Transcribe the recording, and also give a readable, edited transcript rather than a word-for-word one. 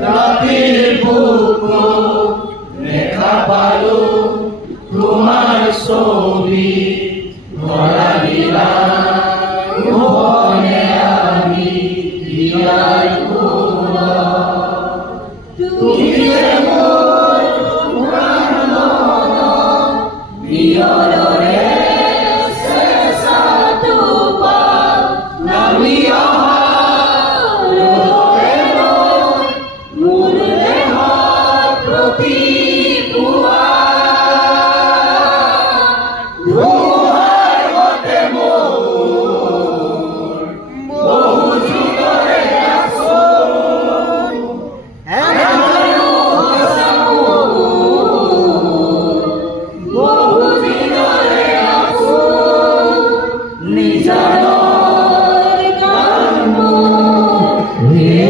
ৰাতিৰ বুকুত দেখা পালো তোমাৰ ছবি ধৰা দিলা মোহনে আমি বিয়াৰ তুমি যে মোৰ পুৰাণ মন বিয়ৰৰে চেঁচাটো পাত নামি অহা Yeah.